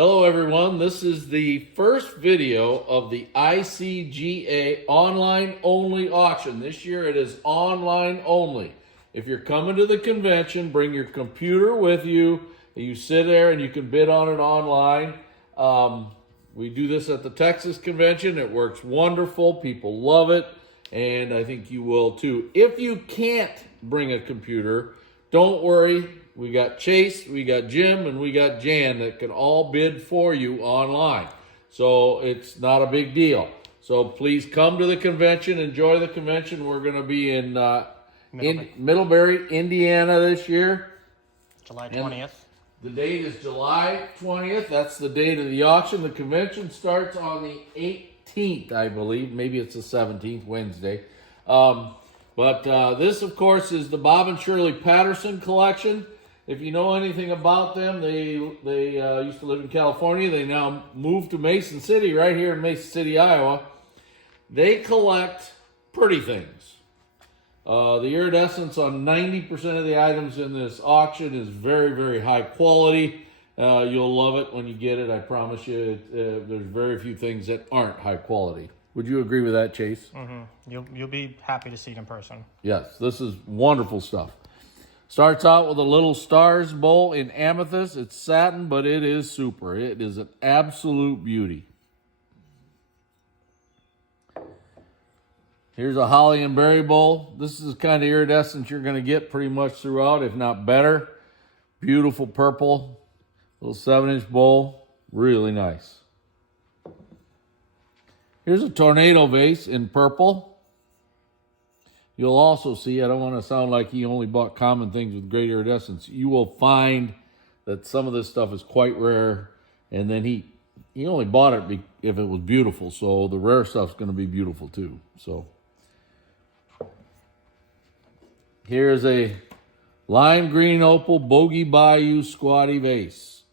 Hello everyone, this is the first video of the ICGA online only auction. This year it is online only. If you're coming to the convention, bring your computer with you. You sit there and you can bid on it online. We do this at the Texas convention. It works wonderful. People love it, and I think you will too. If you can't bring a computer, don't worry. We got Chase, we got Jim, and we got Jan that can all bid for you online. So it's not a big deal. So please come to the convention, enjoy the convention. We're going to be in Middlebury, Indiana this year. July 20th. The date is July 20th. That's the date of the auction. The convention starts on the 18th, I believe. Maybe it's the 17th, Wednesday. But this, of course, is the Bob and Shirley Patterson collection. If you know anything about them, they used to live in California. They now moved to Mason City, right here in Mason City, Iowa. They collect pretty things. The iridescence on 90% of the items in this auction is very, very high quality. You'll love it when you get it, I promise you. There's very few things that aren't high quality. Would you agree with that, Chase? Mm-hmm. You'll be happy to see it in person. Yes, this is wonderful stuff. Starts out with a little stars bowl in amethyst. It's satin, but it is super. It is an absolute beauty. Here's a holly and berry bowl. This is the kind of iridescence you're going to get pretty much throughout, if not better. Beautiful purple. Little 7-inch bowl. Really nice. Here's a tornado vase in purple. You'll also see, I don't want to sound like he only bought common things with great iridescence. You will find that some of this stuff is quite rare, and then he only bought it if it was beautiful, so the rare stuff's going to be beautiful too. So here's a lime green opal Bogey Bayou squatty vase.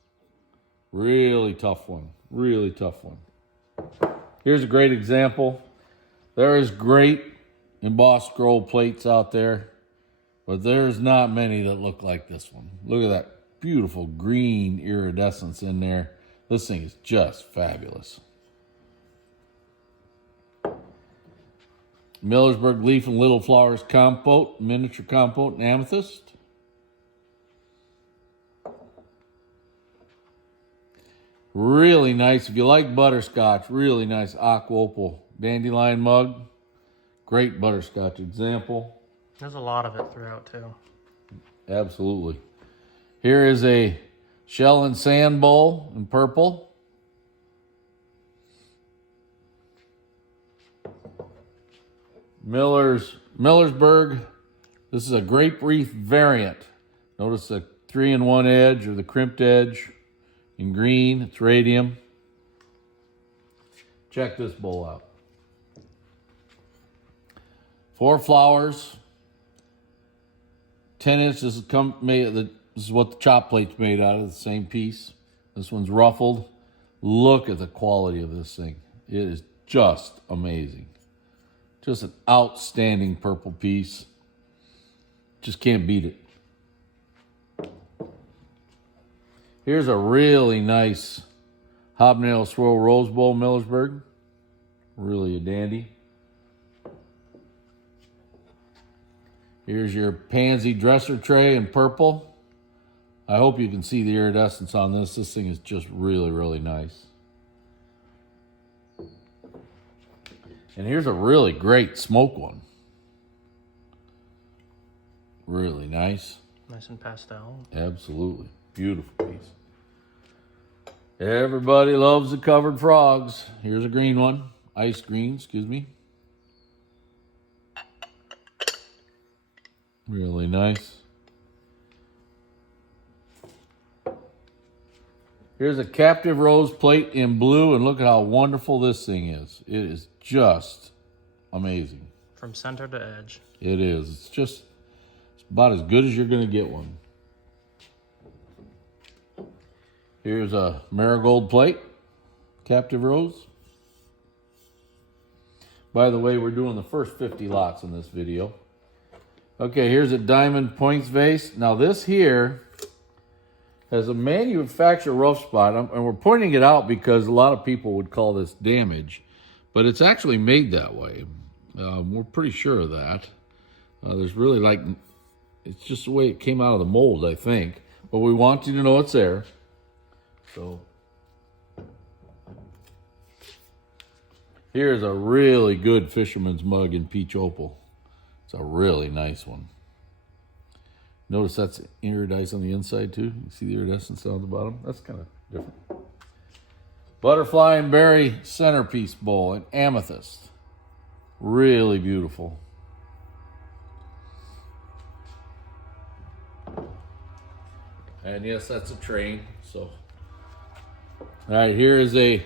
Really tough one. Really tough one. Here's a great example. There is great embossed scroll plates out there, but there's not many that look like this one. Look at that beautiful green iridescence in there. This thing is just fabulous. Millersburg Leaf and Little Flowers Compote, miniature compote in amethyst. Really nice. If you like butterscotch, really nice aqua opal dandelion mug. Great butterscotch example. There's a lot of it throughout too. Absolutely. Here is a shell and sand bowl in purple. Millersburg. This is a grape wreath variant. Notice the 3-in-1 edge or the crimped edge in green. It's radium. Check this bowl out. 4 flowers, 10 inch. This is what the chop plate's made out of, the same piece. This one's ruffled. Look at the quality of this thing. It is just amazing. Just an outstanding purple piece. Just can't beat it. Here's a really nice hobnail swirl rose bowl, Millersburg. Really a dandy. Here's your pansy dresser tray in purple. I hope you can see the iridescence on this. This thing is just really, really nice. And here's a really great smoke one. Really nice. Nice and pastel. Absolutely. Beautiful piece. Everybody loves the covered frogs. Here's a green one. Ice green, excuse me. Really nice. Here's a captive rose plate in blue, and look at how wonderful this thing is. It is just amazing. From center to edge. It is. It's about as good as you're going to get one. Here's a marigold plate, captive rose. By the way, we're doing the first 50 lots in this video. Okay, here's a diamond points vase. Now this here has a manufacturer rough spot, and we're pointing it out because a lot of people would call this damage, but it's actually made that way. We're pretty sure of that. There's really it's just the way it came out of the mold, I think. But we want you to know it's there. So here's a really good fisherman's mug in peach opal. It's a really nice one. Notice that's iridized on the inside too. You see the iridescence down at the bottom? That's kind of different. Butterfly and berry centerpiece bowl in amethyst. Really beautiful. And yes, that's a train. So, all right, here is a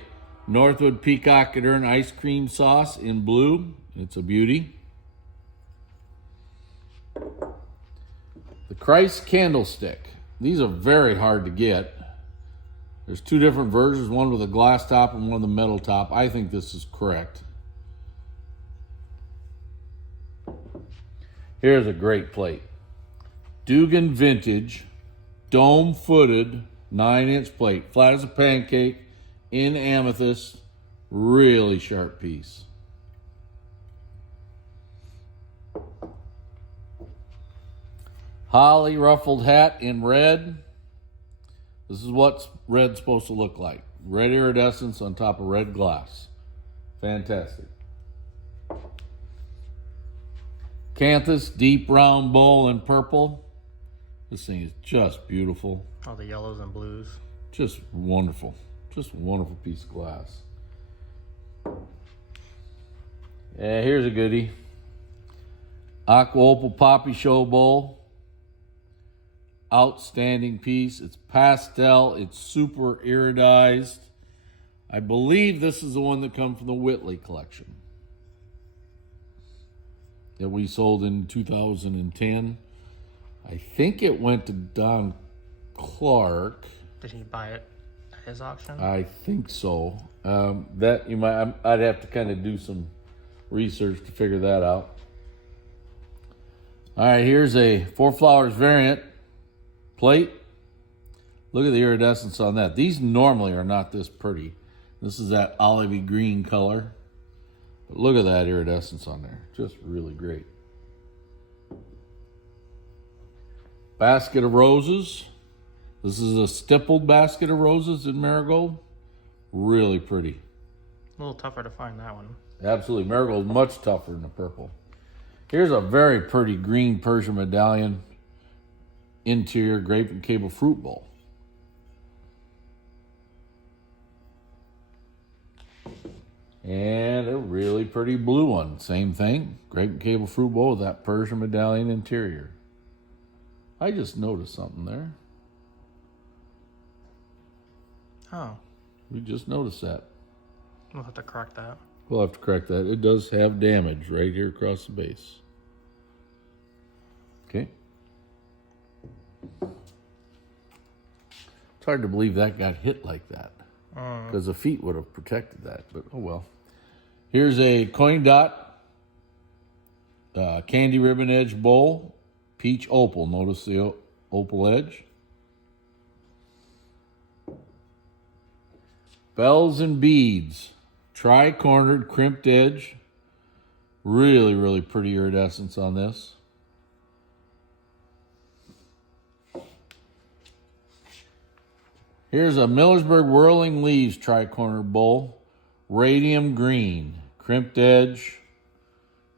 Northwood Peacock Cadern ice cream sauce in blue. It's a beauty. The Christ candlestick. These are very hard to get. There's two different versions, one with a glass top and one with a metal top. I think this is correct. Here's a great plate. Dugan Vintage, dome-footed, 9-inch plate. Flat as a pancake, in amethyst, really sharp piece. Holly ruffled hat in red. This is what red's supposed to look like. Red iridescence on top of red glass. Fantastic. Canthus deep round bowl in purple. This thing is just beautiful. All the yellows and blues. Just wonderful. Just a wonderful piece of glass. Yeah, here's a goodie. Aqua Opal Poppy Show bowl. Outstanding piece. It's pastel. It's super iridized. I believe this is the one that comes from the Whitley collection that we sold in 2010. I think it went to Don Clark. Did he buy it at his auction? I think so. That you might. I'd have to kind of do some research to figure that out. All right, here's a Four Flowers variant plate. Look at the iridescence on that. These normally are not this pretty. This is that olivey green color. But look at that iridescence on there. Just really great. Basket of roses. This is a stippled basket of roses in marigold. Really pretty. A little tougher to find that one. Absolutely. Marigold is much tougher than the purple. Here's a very pretty green Persian medallion interior grape and cable fruit bowl. And a really pretty blue one. Same thing. Grape and cable fruit bowl with that Persian medallion interior. I just noticed something there. Oh. We just noticed that. We'll have to correct that. We'll have to correct that. It does have damage right here across the base. Okay. It's hard to believe that got hit like that. Because the feet would have protected that, but oh well. Here's a coin dot candy ribbon edge bowl, peach opal. Notice the opal edge. Bells and beads, tri-cornered crimped edge. Really, really pretty iridescence on this. Here's a Millersburg Whirling Leaves tri-corner bowl. Radium green. Crimped edge.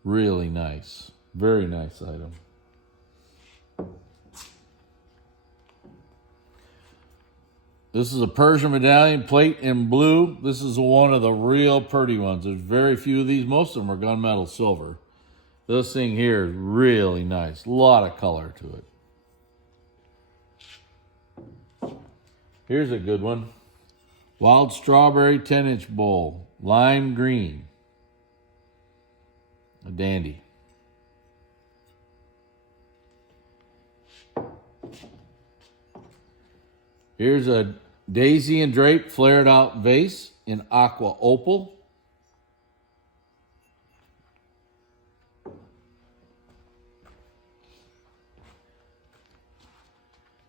Really nice. Very nice item. This is a Persian medallion plate in blue. This is one of the real pretty ones. There's very few of these. Most of them are gunmetal silver. This thing here is really nice. A lot of color to it. Here's a good one. Wild Strawberry 10-inch bowl. Lime green. A dandy. Here's a Daisy and Drape flared out vase in aqua opal.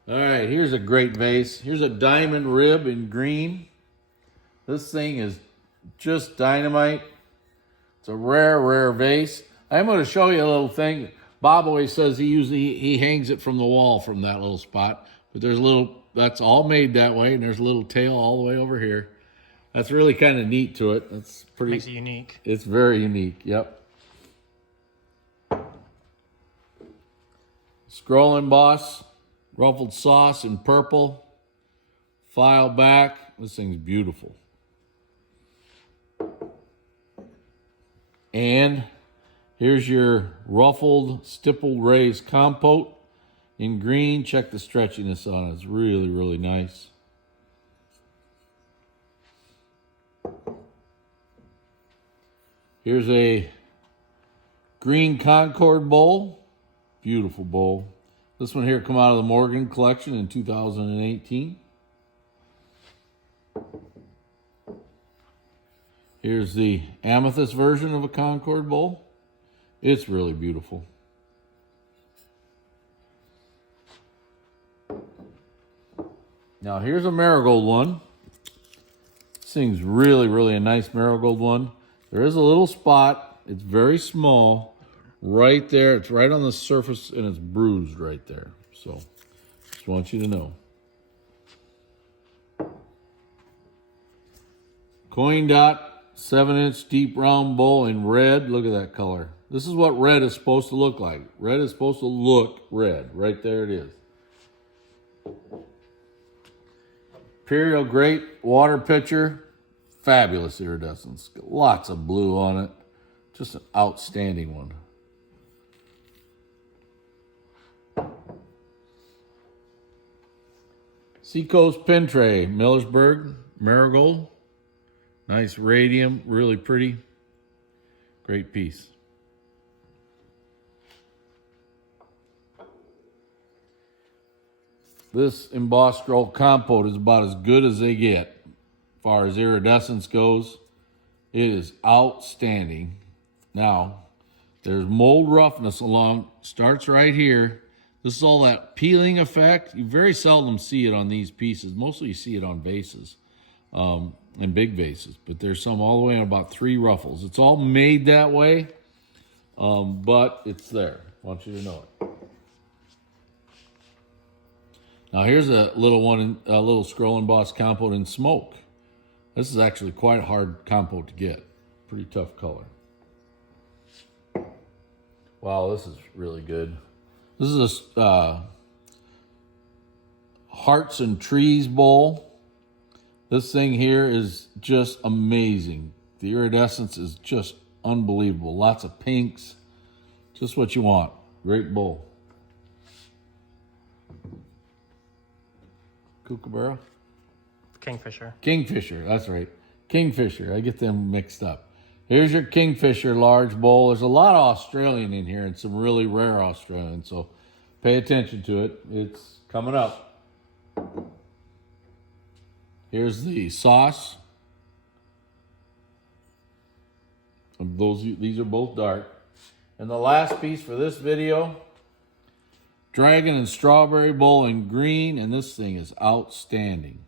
All right, here's a great vase. Here's a diamond rib in green. This thing is just dynamite. It's a rare, rare vase. I'm going to show you a little thing. Bob always says he hangs it from the wall from that little spot. But there's a little, that's all made that way, and there's a little tail all the way over here. That's really kind of neat to it. That's pretty. Makes it unique. It's very unique, yep. Scroll emboss, ruffled sauce in purple. File back. This thing's beautiful. And here's your ruffled stippled raised compote in green. Check the stretchiness on it. It's really, really nice. Here's a green Concord bowl. Beautiful bowl. This one here come out of the Morgan collection in 2018. Here's the amethyst version of a Concord bowl. It's really beautiful. Now here's a marigold one. This thing's really, really a nice marigold one. There is a little spot. It's very small. Right there. It's right on the surface and it's bruised right there. So just want you to know. Coin dot. 7-inch deep round bowl in red. Look at that color. This is what red is supposed to look like. Red is supposed to look red. Right there it is. Imperial Great water pitcher. Fabulous iridescence. Lots of blue on it. Just an outstanding one. Seacoast pin tray. Millersburg marigold. Nice radium, really pretty. Great piece. This embossed scroll compote is about as good as they get as far as iridescence goes. It is outstanding. Now, there's mold roughness along, starts right here. This is all that peeling effect. You very seldom see it on these pieces. Mostly you see it on vases. In big vases, but there's some all the way on about 3 ruffles. It's all made that way, but it's there. I want you to know it. Now here's a little one, a little scroll embossed compote in smoke. This is actually quite a hard compote to get. Pretty tough color. Wow, this is really good. This is a Hearts and Trees bowl. This thing here is just amazing. The iridescence is just unbelievable. Lots of pinks. Just what you want. Great bowl. Kookaburra? Kingfisher. Kingfisher, that's right. Kingfisher. I get them mixed up. Here's your Kingfisher large bowl. There's a lot of Australian in here and some really rare Australian, so pay attention to it. It's coming up. Here's the sauce. These are both dark. And the last piece for this video, dragon and strawberry bowl in green, and this thing is outstanding.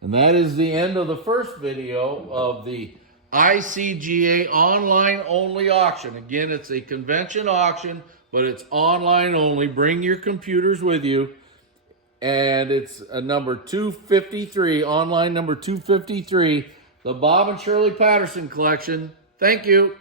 And that is the end of the first video of the ICGA online only auction. Again, it's a convention auction, but it's online only. Bring your computers with you. And it's a number 253, online number 253, the Bob and Shirley Patterson collection. Thank you.